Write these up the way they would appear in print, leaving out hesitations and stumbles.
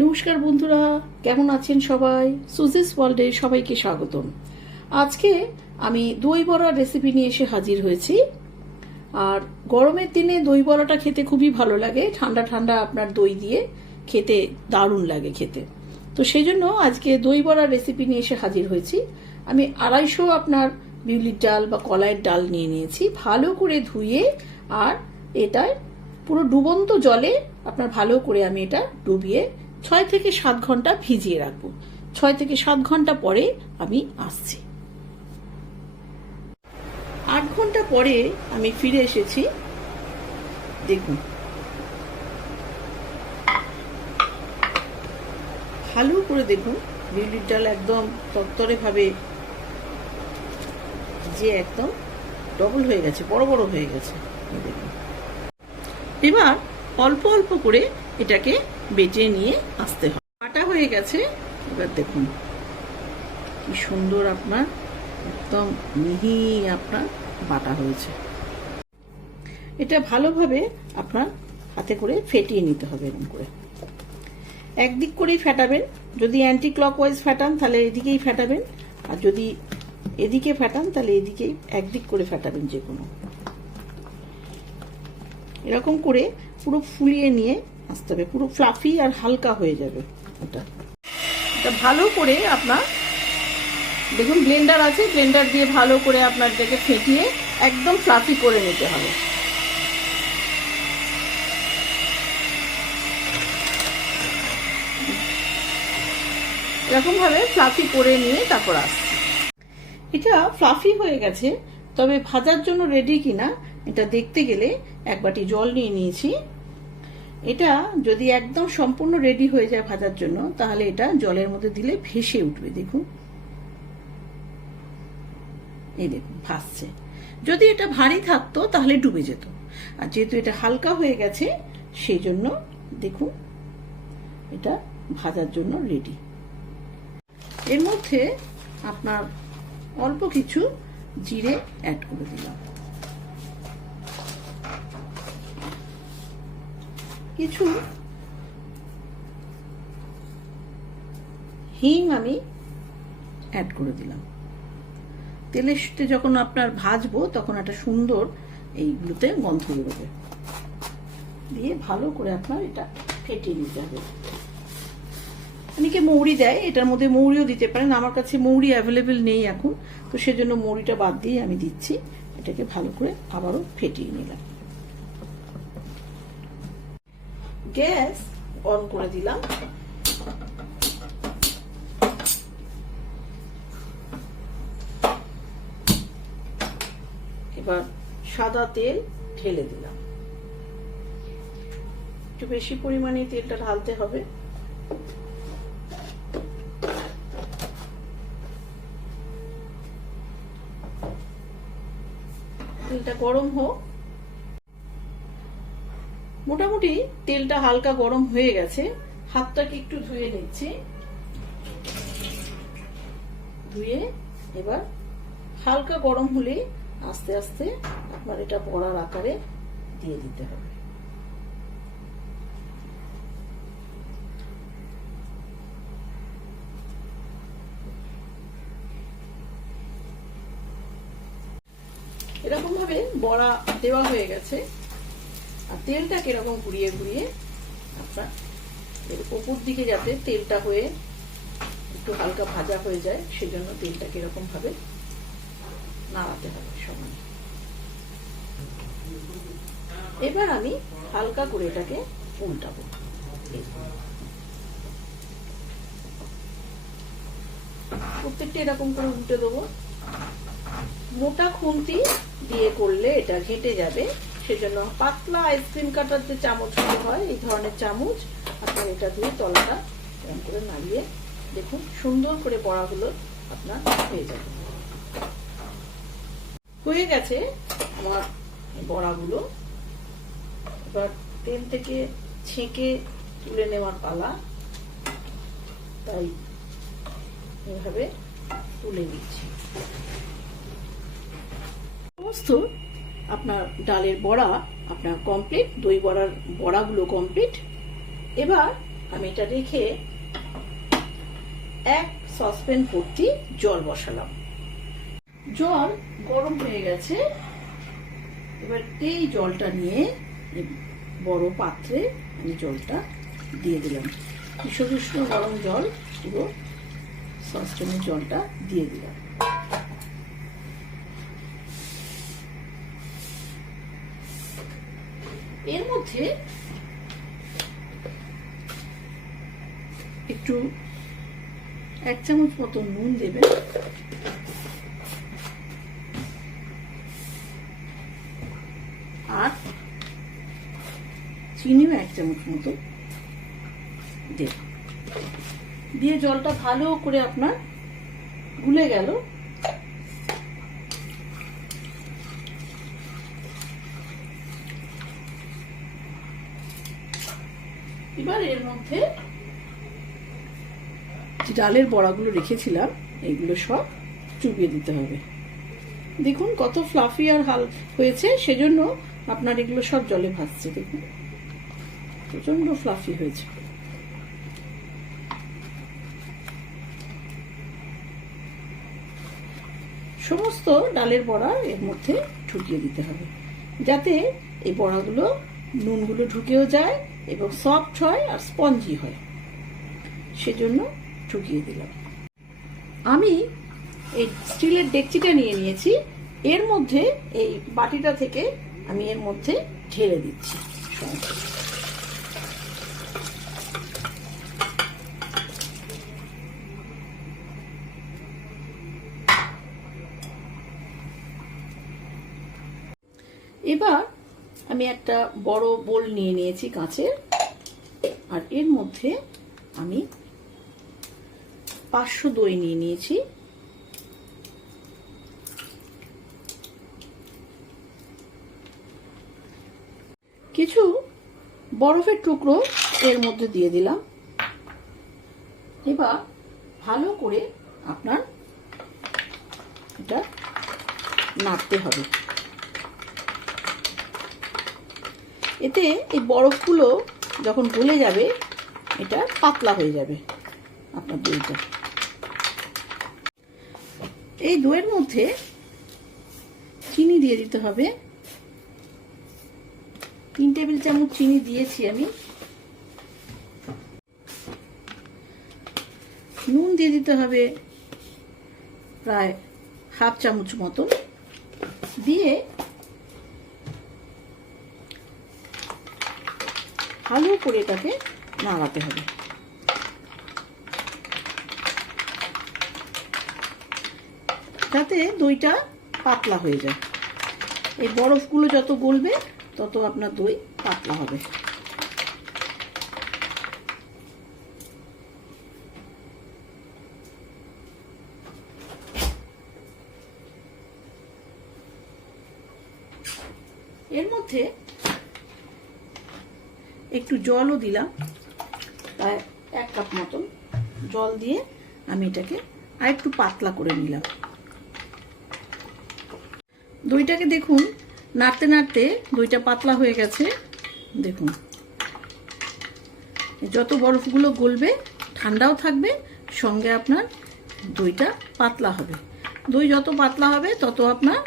নমস্কার বন্ধুরা, কেমন আছেন সবাই? সুজিস ওয়ার্ল্ডে সবাইকে স্বাগতম। আজকে আমি দই বড়ার রেসিপি নিয়ে এসে হাজির হয়েছি। আর গরমের দিনে দই বড়াটা খেতে খুবই ভালো লাগে, ঠান্ডা ঠান্ডা আপনার দই দিয়ে খেতে দারুণ লাগে খেতে। তো সেই জন্য আজকে দই বড়ার রেসিপি নিয়ে এসে হাজির হয়েছি। আমি 250 আপনার বিউলির ডাল বা কলাইয়ের ডাল নিয়ে নিয়েছি, ভালো করে ধুয়ে আর এটায় পুরো ডুবন্ত জলে আপনার ভালো করে আমি এটা ডুবিয়ে 6 থেকে 7 ঘন্টা ভিজিয়ে রাখবো। 6 থেকে 7 ঘন্টা পরে আমি আসছি। 8 ঘন্টা পরে আমি ফিরে এসেছি। দেখুন, ভালো করে দেখুন, বিউলির ডাল একদম তরতরে ভাবে যে একদম ডবল হয়ে গেছে, বড় বড় হয়ে গেছে। দেখুন, এবার অল্প অল্প করে এটাকে বেটে নিয়ে আসতে হবে। বাটা হয়ে গেছে। এবার দেখুন কি সুন্দর আপনার একদম মিহি আপনার বাটা হয়েছে। এটা ভালোভাবে আপনার হাতে করে ফেটিয়ে নিতে হবে। এরকম করে একদিক করেই ফেটাবেন। যদি অ্যান্টি ক্লকওয়াইজ ফেটান তাহলে এদিকেই ফেটাবেন, আর যদি এদিকে ফেটান তাহলে এদিকেই একদিক করে ফেটাবেন। যে কোনো এরকম করে পুরো ফুলিয়ে নিয়ে আসতে হবে, পুরো ফ্লাফি আর হালকা হয়ে যাবে। এটা ভালো করে আপনার দেখুন, ব্লেন্ডার আছে, ব্লেন্ডার দিয়ে ভালো করে আপনার এটাকে ফেটিয়ে একদম ফ্লাফি করে নিতে হবে। এরকম ভাবে ফ্লাফি করে নিয়ে তারপর আসছে। এটা ফ্লাফি হয়ে গেছে, তবে ভাজার জন্য রেডি কিনা এটা দেখতে গেলে 1 বাটি জল নিয়ে নিয়েছি। এটা যদি একদম সম্পূর্ণ রেডি হয়ে যায় ভাজার জন্য, তাহলে এটা জলের মধ্যে দিলে ভেসে উঠবে। দেখুন, এই দেখুন ভাসছে। যদি এটা ভারী থাকতো তাহলে ডুবে যেত, আর যেহেতু এটা হালকা হয়ে গেছে সেই জন্য দেখুন এটা ভাজার জন্য রেডি। এর মধ্যে আপনার অল্প কিছু জিরে অ্যাড করে দিলাম, কিছু হিং আমি অ্যাড করে দিলাম। তেলের সাথে যখন আপনার ভাজবো তখন একটা সুন্দর এইগুলোতে গন্ধ বেরোবে। দিয়ে ভালো করে আপনার এটা ফেটিয়ে নিতে হবে। অনেকে মৌরি দেয়, এটার মধ্যে মৌরিও দিতে পারেন। আমার কাছে মৌরি অ্যাভেলেবেল নেই এখন, তো সেজন্য মৌরিটা বাদ দিয়ে আমি দিচ্ছি। এটাকে ভালো করে আবারও ফেটিয়ে নিলাম। গ্যাস অন করে দিলাম। এবার সাদা তেল ঢেলে দিলাম। একটু বেশি পরিমাণে তেলটা ঢালতে হবে। তেলটা গরম হোক। মোটামুটি তেলটা হালকা গরম হয়ে গেছে। হাতটাকে একটু ধুয়ে নিচ্ছি। ধুয়ে এবার হালকা গরম হলে আস্তে আস্তে আপনার এটা বড়ার আকারে দিয়ে দিতে হবে। এরকম ভাবে বড়া দেওয়া হয়ে গেছে। আর তেলটাকে এরকম ঘুরিয়ে ঘুরিয়ে আপনার এর উপর দিকে যাতে তেলটা হয়ে একটু হালকা ভাজা হয়ে যায়, সেজন্য তেলটাকে এরকম ভাবে নাড়াতে হবে সমান। এবার আমি হালকা করে এটাকে উল্টাবো। প্রত্যেকটা এরকম করে উল্টে দেবো। মোটা খুন্তি দিয়ে করলে এটা ঘেঁটে যাবে, সেজন্য পাতলা আইসক্রিম কাটার যে চামচগুলো হয়, এই ধরনের চামচ আপনার এটা দিয়ে তলাটা এরকম করে নাড়িয়ে দেখুন সুন্দর করে বড়াগুলো আপনার হয়ে যাবে। হয়ে গেছে আমার বড়াগুলো। এবার তেল থেকে ছেঁকে তুলে নেওয়ার পালা, তাই এভাবে তুলে নিচ্ছি। সমস্ত আপনার ডালের বড়া আপনার কমপ্লিট, দই বড়ার বড়াগুলো কমপ্লিট। এবার আমি এটা রেখে এক সসপ্যান ভর্তি জল বসালাম। জল গরম হয়ে গেছে। এবার এই জলটা নিয়ে বড় পাত্রে আমি জলটা দিয়ে দিলাম। উষ্ণ উষ্ণ গরম জল পুরো সসপ্যানের জলটা দিয়ে দিলাম। এর মধ্যে একটু 1 চামচ মতো নুন দেবেন, আর চিনিও 1 চামচ মতো দেবেন। দিয়ে জলটা ভালো করে আপনার গুলে গেল। এবার এর মধ্যে যে ডালের বড়াগুলো রেখেছিলাম এইগুলো সব চুবিয়ে দিতে হবে। দেখুন কত ফ্লাফি আর হাল হয়েছে, সেজন্য আপনার এগুলো সব জলে ভাসছে। দেখুন প্রচন্ড ফ্লাফি হয়েছে। সমস্ত ডালের বড়া এর মধ্যে ঢুকিয়ে দিতে হবে, যাতে এই বড়াগুলো নুনগুলো ঢুকেও যায় এবং সফট হয় আর স্পঞ্জি হয়, সেজন্য ঢুকিয়ে দিলাম। আমি এই স্টিলের ডেকচিটা নিয়ে নিয়েছি। এর মধ্যে এই বাটিটা থেকে আমি এর মধ্যে ঢেলে দিচ্ছি। এবার আমি একটা বড় বোল নিয়ে নিয়েছি কাঁচের, আর এর মধ্যে আমি 500 দই নিয়ে নিয়েছি। কিছু বরফের টুকরো এর মধ্যে দিয়ে দিলাম। এবার ভালো করে আপনার এটা নাড়তে হবে। এতে এই বরফগুলো যখন গলে যাবে এটা পাতলা হয়ে যাবে আপনার দইটা। এই দইয়ের মধ্যে চিনি দিয়ে দিতে হবে। 3 টেবিল চামচ চিনি দিয়েছি আমি। নুন দিয়ে দিতে হবে প্রায় 1/2 চামচ মতো, দিয়ে ভালো করে এটাকে নাড়াতে হবে। যাতে দইটা পাতলা হয়ে যায়। এই বরফগুলো যত গলবে তত আপনার দই পাতলা হবে। এর মধ্যে একটু জলও দিলাম, প্রায় 1 কাপ মতন জল দিয়ে আমি এটাকে আর একটু পাতলা করে নিলাম। দইটাকে দেখুন নাড়তে নাড়তে দইটা পাতলা হয়ে গেছে। দেখুন যত বরফগুলো গলবে ঠান্ডাও থাকবে, সঙ্গে আপনার দইটা পাতলা হবে। দই যত পাতলা হবে তত আপনার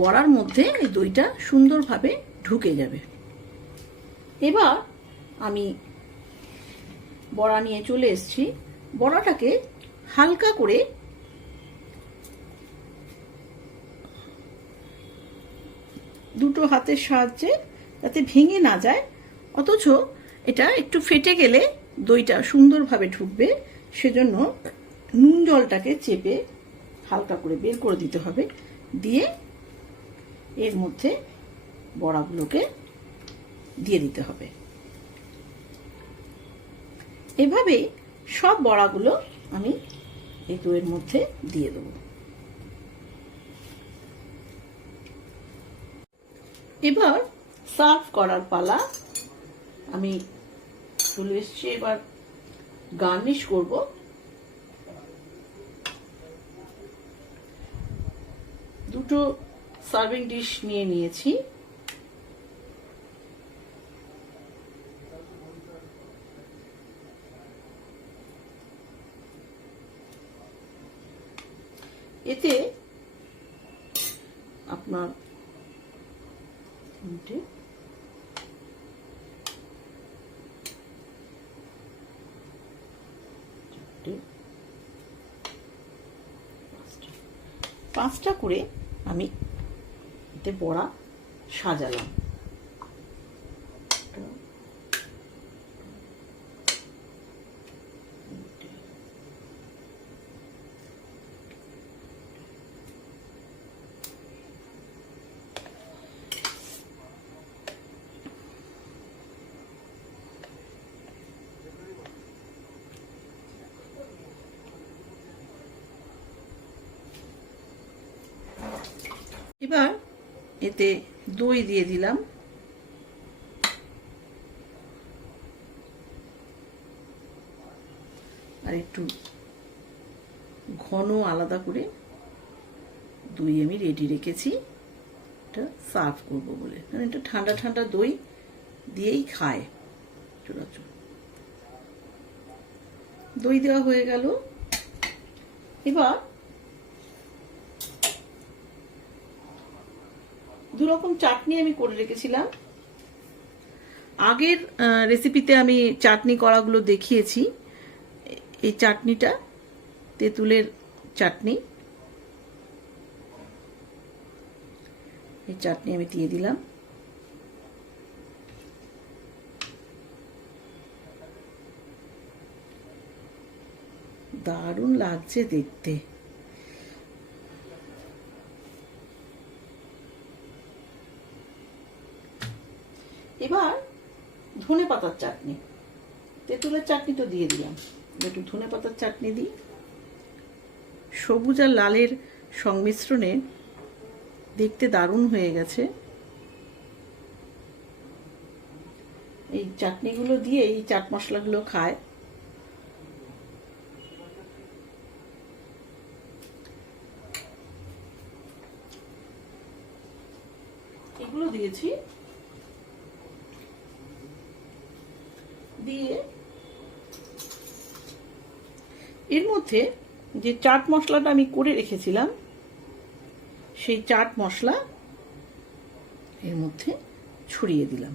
বড়ার মধ্যে এই দইটা সুন্দরভাবে ঢুকে যাবে। এবার আমি বড়া নিয়ে চলে এসেছি। বড়াটাকে হালকা করে দুটো হাতের সাহায্যে, যাতে ভেঙে না যায়, অথচ এটা একটু ফেটে গেলে দইটা সুন্দরভাবে ঢুকবে, সেজন্য নুন জলটাকে চেপে হালকা করে বের করে দিতে হবে। দিয়ে এর মধ্যে বড়াগুলোকে দিয়ে দিতে হবে। এভাবে সব বড়াগুলো আমি এই দইয়ের মধ্যে দিয়ে দেব। এবার সার্ভ করার পালা। আমি চলে এসেছি, এবার গার্নিশ করব। দুটো সার্ভিং ডিশ নিয়ে নিয়েছি। এতে আপনার পাঁচটা করে আমি এতে বড়া সাজালাম। এবার এতে দই দিয়ে দিলাম, আর একটু ঘন আলাদা করে দই আমি রেডি রেখেছি, এটা সার্ভ করবো বলে। মানে এটা ঠান্ডা ঠান্ডা দই দিয়েই খায় চোরাচুর। দই দেওয়া হয়ে গেল। এবার দুরকম চাটনি আমি করে রেখেছিলাম। আগের রেসিপিতে আমি চাটনি করাগুলো দেখিয়েছি। এই চাটনিটা তেঁতুলের চাটনি, এই চাটনি আমি দিয়ে দিলাম। দারুণ লাগছে দেখতে। এবার ধনে পাতার চাটনি, তেঁতুলের চাটনি তো দিয়ে দিলাম, একটু ধনে পাতার চাটনি দিই। সবুজ আর লালের সংমিশ্রণে দেখতে দারুণ হয়ে গেছে। এই চাটনিগুলো দিয়ে এই চাট মশলাগুলো খায়। এগুলো দিয়েছি, দিয়ে এর মধ্যে যে চাট মশলাটা আমি করে রেখেছিলাম সেই চাট মশলা এর মধ্যে ছড়িয়ে দিলাম।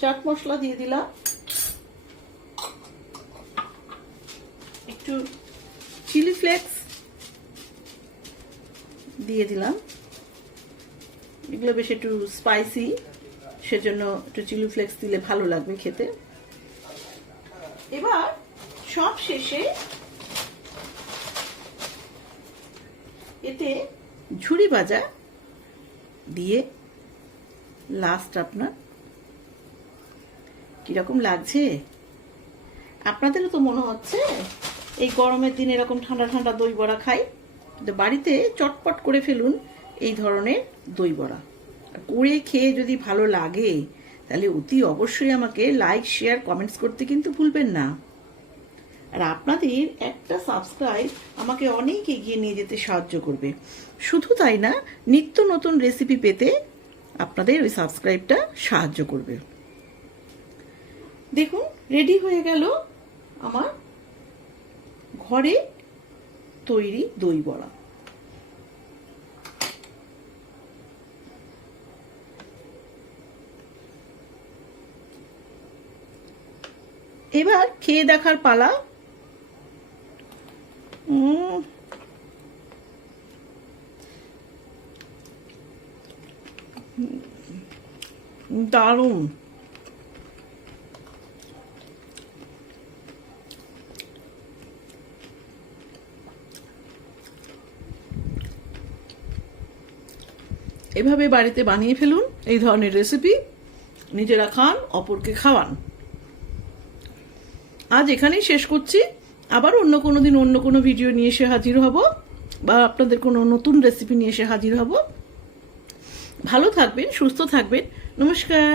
চাট মশলা দিয়ে দিলাম, একটু চিলি ফ্লেক্স দিয়ে দিলাম। এগুলো বেশ একটু স্পাইসি, সেজন্য একটু চিলি ফ্লেক্স দিলে ভালো লাগবে খেতে। এবার সব শেষে এতে ঝুরি ভাজা দিয়ে লাস্ট আপনার কিরকম লাগছে? আপনাদেরও তো মনে হচ্ছে এই গরমের দিনে এরকম ঠান্ডা ঠান্ডা দই বড়া খাই। কিন্তু বাড়িতে চটপট করে ফেলুন এই ধরনের দই বড়া। করে খেয়ে যদি ভালো লাগে তাহলে অতি অবশ্যই আমাকে লাইক, শেয়ার, কমেন্টস করতে কিন্তু ভুলবেন না। আর আপনাদের একটা সাবস্ক্রাইব আমাকে অনেক এগিয়ে নিয়ে যেতে সাহায্য করবে। শুধু তাই না, নিত্য নতুন রেসিপি পেতে আপনাদের ওই সাবস্ক্রাইবটা সাহায্য করবে। দেখুন রেডি হয়ে গেল আমার ঘরে তৈরি দই বড়া। এবার খেয়ে দেখার পালা। দারুণ। এভাবে বাড়িতে বানিয়ে ফেলুন এই ধরনের রেসিপি, নিজেরা খান, অপরকে খাওয়ান। আজ এখানেই শেষ করছি। আবার অন্য কোনো দিন অন্য কোনো ভিডিও নিয়ে এসে হাজির হব, বা আপনাদের কোনো নতুন রেসিপি নিয়ে এসে হাজির হব। ভালো থাকবেন, সুস্থ থাকবেন। নমস্কার।